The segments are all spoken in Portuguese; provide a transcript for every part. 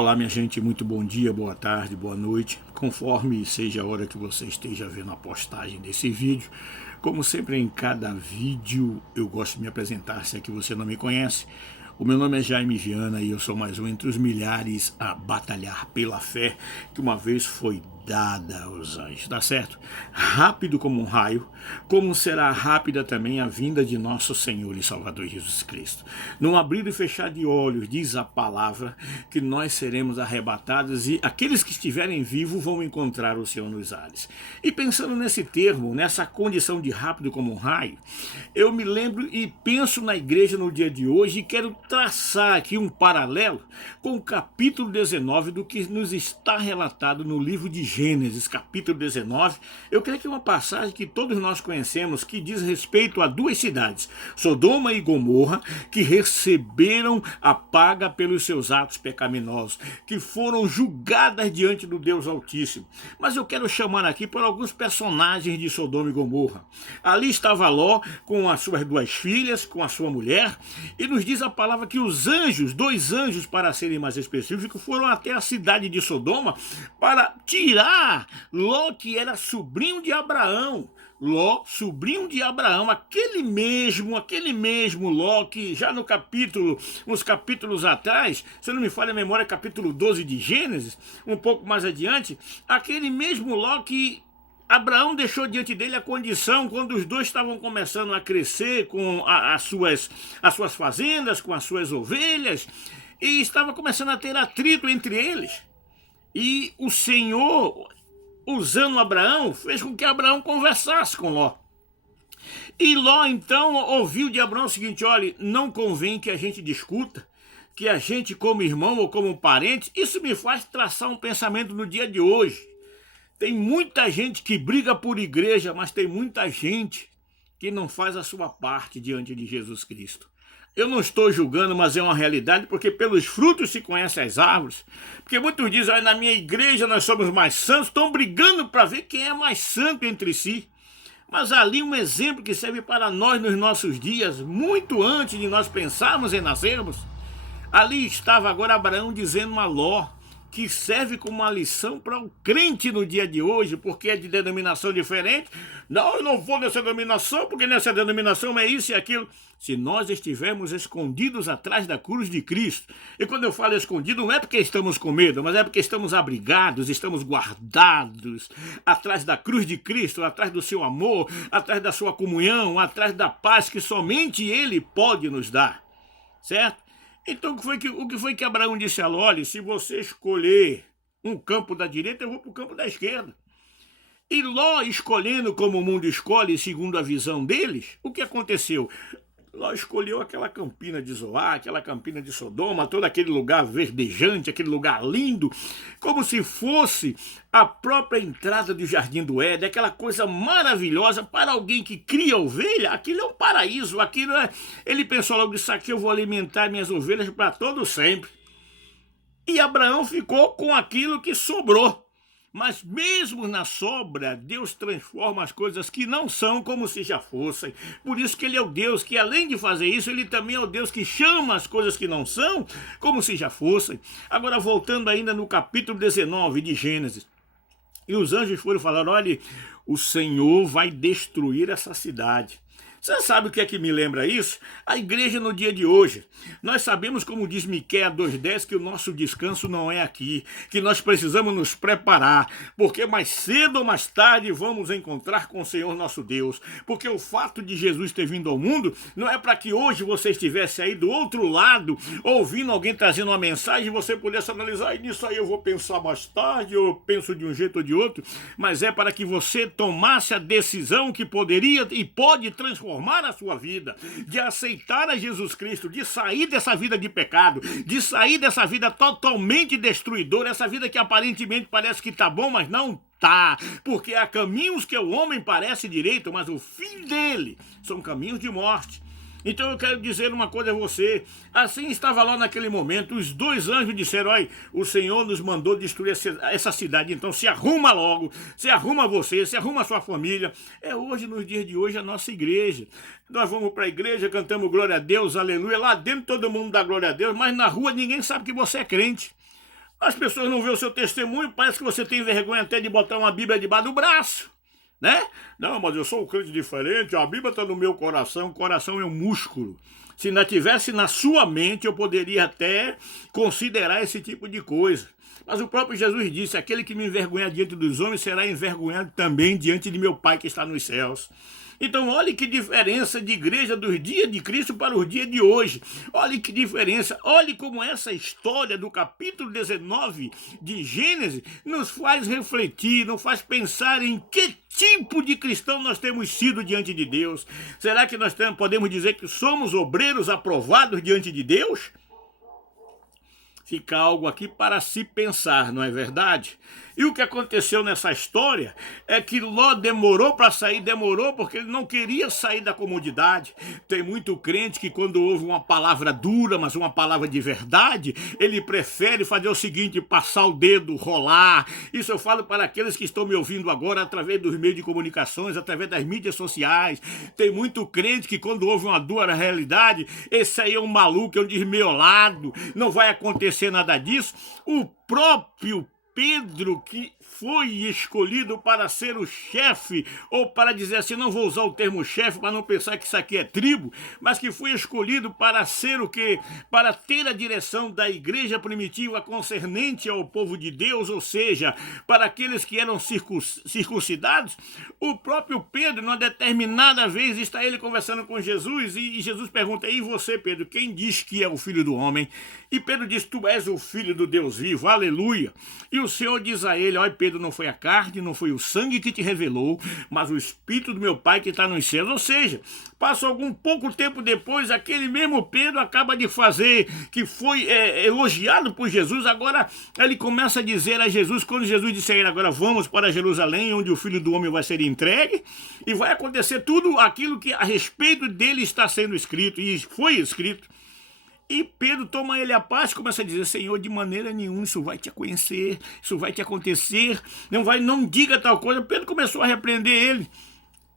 Olá, minha gente, muito bom dia, boa tarde, boa noite, conforme seja a hora que você esteja vendo a postagem desse vídeo. Como sempre, em cada vídeo eu gosto de me apresentar, se é que você não me conhece. O meu nome é Jaime Viana e eu sou mais um entre os milhares a batalhar pela fé que uma vez foi dada aos anjos, tá certo? Rápido como um raio, como será rápida também a vinda de nosso Senhor e Salvador Jesus Cristo. Num abrir e fechar de olhos, diz a palavra, que nós seremos arrebatados e aqueles que estiverem vivos vão encontrar o Senhor nos ares. E pensando nesse termo, nessa condição de rápido como um raio, eu me lembro e penso na igreja no dia de hoje e quero traçar aqui um paralelo com o capítulo 19 do que nos está relatado no livro de Gênesis, capítulo 19. Eu creio que é uma passagem que todos nós conhecemos, que diz respeito a duas cidades, Sodoma e Gomorra, que receberam a paga pelos seus atos pecaminosos, que foram julgadas diante do Deus Altíssimo. Mas eu quero chamar aqui por alguns personagens de Sodoma e Gomorra. Ali estava Ló com as suas duas filhas, com a sua mulher, e nos diz a palavra que os anjos, dois anjos para serem mais específicos, foram até a cidade de Sodoma para tirar Ló, que era sobrinho de Abraão. Ló, sobrinho de Abraão, aquele mesmo Ló que já no capítulo, uns capítulos atrás, se não me falha a memória, capítulo 12 de Gênesis, um pouco mais adiante, aquele mesmo Ló que Abraão deixou diante dele a condição quando os dois estavam começando a crescer com as suas fazendas, com as suas ovelhas, e estava começando a ter atrito entre eles. E o Senhor, usando Abraão, fez com que Abraão conversasse com Ló. E Ló então ouviu de Abraão o seguinte: olha, não convém que a gente discuta, que a gente como irmão ou como parente. Isso me faz traçar um pensamento no dia de hoje. Tem muita gente que briga por igreja, mas tem muita gente que não faz a sua parte diante de Jesus Cristo. Eu não estou julgando, mas é uma realidade, porque pelos frutos se conhecem as árvores. Porque muitos dizem, olha, na minha igreja nós somos mais santos, estão brigando para ver quem é mais santo entre si. Mas ali um exemplo que serve para nós nos nossos dias, muito antes de nós pensarmos em nascermos. Ali estava agora Abraão dizendo a Ló, que serve como uma lição para o crente no dia de hoje, porque é de denominação diferente. Não, eu não vou nessa denominação, porque nessa denominação é isso e aquilo. Se nós estivermos escondidos atrás da cruz de Cristo, e quando eu falo escondido, não é porque estamos com medo, mas é porque estamos abrigados, estamos guardados atrás da cruz de Cristo, atrás do seu amor, atrás da sua comunhão, atrás da paz que somente Ele pode nos dar, certo? Então, o que foi que Abraão disse a Ló? Olha, se você escolher um campo da direita, eu vou para o campo da esquerda. E Ló, escolhendo como o mundo escolhe, segundo a visão deles, o que aconteceu? Ló escolheu aquela campina de Zoar, aquela campina de Sodoma, todo aquele lugar verdejante, aquele lugar lindo, como se fosse a própria entrada do Jardim do Éden, aquela coisa maravilhosa. Para alguém que cria ovelha, aquilo é um paraíso, aquilo é... Ele pensou logo, isso aqui eu vou alimentar minhas ovelhas para todo sempre. E Abraão ficou com aquilo que sobrou. Mas mesmo na sobra, Deus transforma as coisas que não são como se já fossem. Por isso que Ele é o Deus que, além de fazer isso, Ele também é o Deus que chama as coisas que não são como se já fossem. Agora, voltando ainda no capítulo 19 de Gênesis. E os anjos foram falar, olha, o Senhor vai destruir essa cidade. Você sabe o que é que me lembra isso? A igreja no dia de hoje. Nós sabemos, como diz Miqueias 2:10, que o nosso descanso não é aqui, que nós precisamos nos preparar, porque mais cedo ou mais tarde vamos encontrar com o Senhor nosso Deus. Porque o fato de Jesus ter vindo ao mundo não é para que hoje você estivesse aí do outro lado, ouvindo alguém trazendo uma mensagem e você pudesse analisar, e nisso aí eu vou pensar mais tarde, eu penso de um jeito ou de outro, mas é para que você tomasse a decisão que poderia e pode transformar a sua vida, de aceitar a Jesus Cristo, de sair dessa vida de pecado, de sair dessa vida totalmente destruidora, essa vida que aparentemente parece que está bom, mas não tá, porque há caminhos que o homem parece direito, mas o fim dele são caminhos de morte. Então eu quero dizer uma coisa a você. Assim estava lá naquele momento, os dois anjos disseram, olha, o Senhor nos mandou destruir essa cidade, então se arruma logo, se arruma você, se arruma a sua família. É hoje, nos dias de hoje, a nossa igreja. Nós vamos para a igreja, cantamos glória a Deus, aleluia, lá dentro todo mundo dá glória a Deus, mas na rua ninguém sabe que você é crente. As pessoas não veem o seu testemunho, parece que você tem vergonha até de botar uma Bíblia debaixo do braço, né? Não, mas eu sou um crente diferente, a Bíblia está no meu coração, o coração é um músculo. Se ainda tivesse na sua mente, eu poderia até considerar esse tipo de coisa. Mas o próprio Jesus disse, aquele que me envergonhar diante dos homens será envergonhado também diante de meu Pai que está nos céus. Então, olhe que diferença de igreja dos dias de Cristo para os dias de hoje. Olhe que diferença. Olhe como essa história do capítulo 19 de Gênesis nos faz refletir, nos faz pensar em que tipo de cristão nós temos sido diante de Deus. Será que nós podemos dizer que somos obreiros aprovados diante de Deus? Fica algo aqui para se pensar, não é verdade? E o que aconteceu nessa história é que Ló demorou para sair, demorou porque ele não queria sair da comodidade. Tem muito crente que quando ouve uma palavra dura, mas uma palavra de verdade, ele prefere fazer o seguinte, passar o dedo, rolar. Isso eu falo para aqueles que estão me ouvindo agora através dos meios de comunicações, através das mídias sociais. Tem muito crente que quando ouve uma dura realidade, esse aí é um maluco, é um desmiolado, não vai acontecer nada disso. O próprio Pedro, que foi escolhido para ser o chefe, ou para dizer assim, não vou usar o termo chefe para não pensar que isso aqui é tribo, mas que foi escolhido para ser o quê? Para ter a direção da igreja primitiva concernente ao povo de Deus, ou seja, para aqueles que eram circuncidados. O próprio Pedro, numa determinada vez, está ele conversando com Jesus, e Jesus pergunta, e você, Pedro, quem diz que é o Filho do Homem? E Pedro diz, tu és o Filho do Deus vivo, aleluia. E o Senhor diz a ele, olha Pedro, não foi a carne, não foi o sangue que te revelou, mas o Espírito do meu Pai que está nos céus. Ou seja, passa algum pouco tempo depois, aquele mesmo Pedro acaba de fazer, que foi elogiado por Jesus, agora ele começa a dizer a Jesus, quando Jesus disse a ele, agora vamos para Jerusalém, onde o Filho do Homem vai ser entregue, e vai acontecer tudo aquilo que a respeito dele está sendo escrito, e foi escrito. E Pedro toma ele a parte e começa a dizer, Senhor, de maneira nenhuma isso vai te acontecer, isso vai te acontecer, não diga tal coisa. Pedro começou a repreender ele.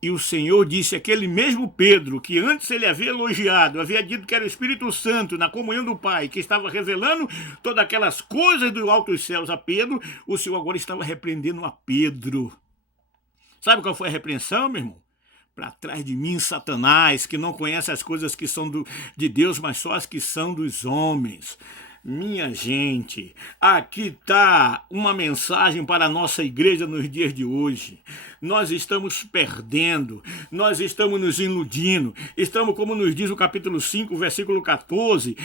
E o Senhor disse, aquele mesmo Pedro, que antes ele havia elogiado, havia dito que era o Espírito Santo, na comunhão do Pai, que estava revelando todas aquelas coisas do alto dos céus a Pedro, o Senhor agora estava repreendendo a Pedro. Sabe qual foi a repreensão, meu irmão? Para trás de mim, Satanás, que não conhece as coisas que são de Deus, mas só as que são dos homens. Minha gente, aqui está uma mensagem para a nossa igreja nos dias de hoje. Nós estamos perdendo, nós estamos nos iludindo, estamos, como nos diz o capítulo 5, versículo 14,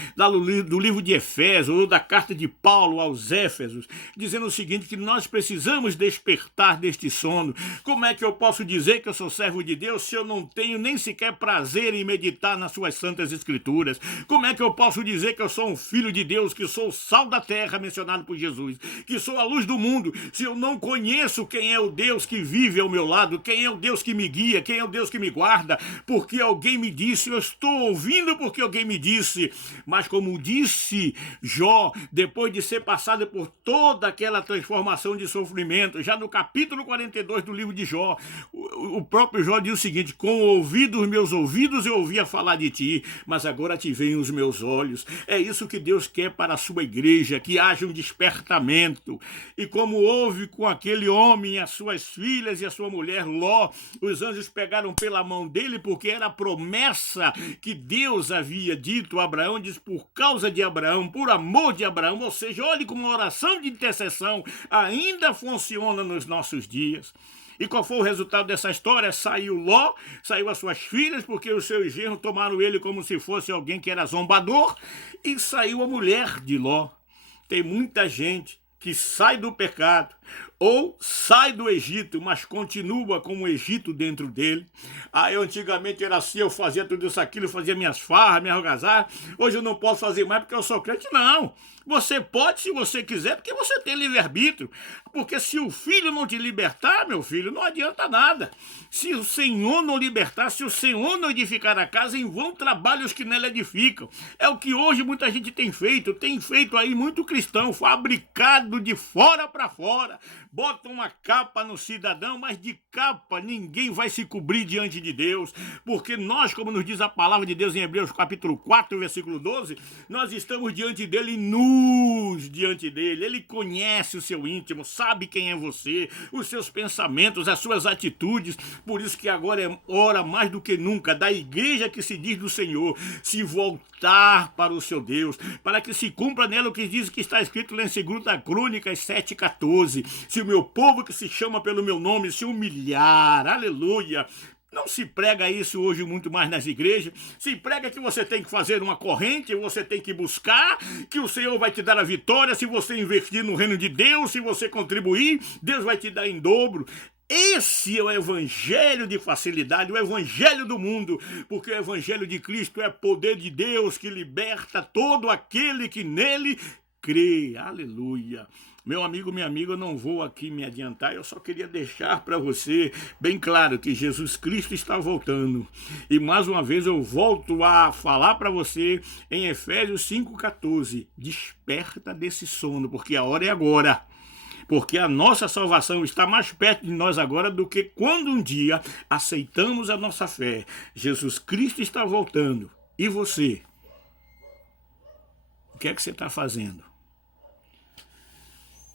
do livro de Efésios, ou da carta de Paulo aos Éfesos, dizendo o seguinte, que nós precisamos despertar deste sono. Como é que eu posso dizer que eu sou servo de Deus se eu não tenho nem sequer prazer em meditar nas suas santas escrituras? Como é que eu posso dizer que eu sou um filho de Deus, que sou o sal da terra mencionado por Jesus, que sou a luz do mundo, se eu não conheço quem é o Deus que vive ao meu lado, quem é o Deus que me guia, quem é o Deus que me guarda, porque alguém me disse, eu estou ouvindo porque alguém me disse. Mas como disse Jó, depois de ser passado por toda aquela transformação de sofrimento, já no capítulo 42 do livro de Jó, o próprio Jó diz o seguinte, com o ouvido dos meus ouvidos eu ouvia falar de ti, mas agora te veem os meus olhos. É isso que Deus quer para a sua igreja, que haja um despertamento. E como houve com aquele homem, as suas filhas e a sua mulher Ló, os anjos pegaram pela mão dele, porque era a promessa que Deus havia dito a Abraão, diz por causa de Abraão, por amor de Abraão, ou seja, olhe como a oração de intercessão ainda funciona nos nossos dias. E qual foi o resultado dessa história? Saiu Ló, saiu as suas filhas, porque os seus genros tomaram ele como se fosse alguém que era zombador, e saiu a mulher de Ló. Tem muita gente que sai do pecado, ou sai do Egito, mas continua com o Egito dentro dele. Eu antigamente era assim, eu fazia tudo isso, aquilo, fazia minhas farras, minhas algazarras. Hoje eu não posso fazer mais porque eu sou crente. Não, você pode se você quiser, porque você tem livre-arbítrio. Porque se o filho não te libertar, meu filho, não adianta nada. Se o Senhor não libertar, se o Senhor não edificar a casa, em vão trabalhos que nela edificam. É o que hoje muita gente tem feito aí muito cristão, fabricado lado de fora para fora. Bota uma capa no cidadão, mas de capa ninguém vai se cobrir diante de Deus, porque nós, como nos diz a palavra de Deus em Hebreus capítulo 4, versículo 12, nós estamos diante dele, nus diante dele. Ele conhece o seu íntimo, sabe quem é você, os seus pensamentos, as suas atitudes. Por isso que agora é hora mais do que nunca da igreja que se diz do Senhor se voltar para o seu Deus, para que se cumpra nela o que diz que está escrito lá em 2 Crônicas 7,14. Se o meu povo que se chama pelo meu nome se humilhar, aleluia. Não se prega isso hoje muito mais nas igrejas. Se prega que você tem que fazer uma corrente, você tem que buscar, que o Senhor vai te dar a vitória se você investir no reino de Deus, se você contribuir, Deus vai te dar em dobro. Esse é o evangelho de facilidade, o evangelho do mundo, porque o evangelho de Cristo é poder de Deus que liberta todo aquele que nele crê. Aleluia. Meu amigo, minha amiga, eu não vou aqui me adiantar, eu só queria deixar para você bem claro que Jesus Cristo está voltando. E mais uma vez eu volto a falar para você em Efésios 5,14. Desperta desse sono, porque a hora é agora. Porque a nossa salvação está mais perto de nós agora do que quando um dia aceitamos a nossa fé. Jesus Cristo está voltando. E você? O que é que você está fazendo?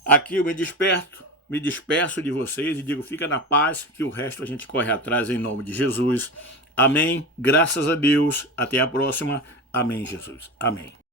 Aqui eu me despeço de vocês e digo, fica na paz, que o resto a gente corre atrás em nome de Jesus. Amém. Graças a Deus. Até a próxima. Amém, Jesus. Amém.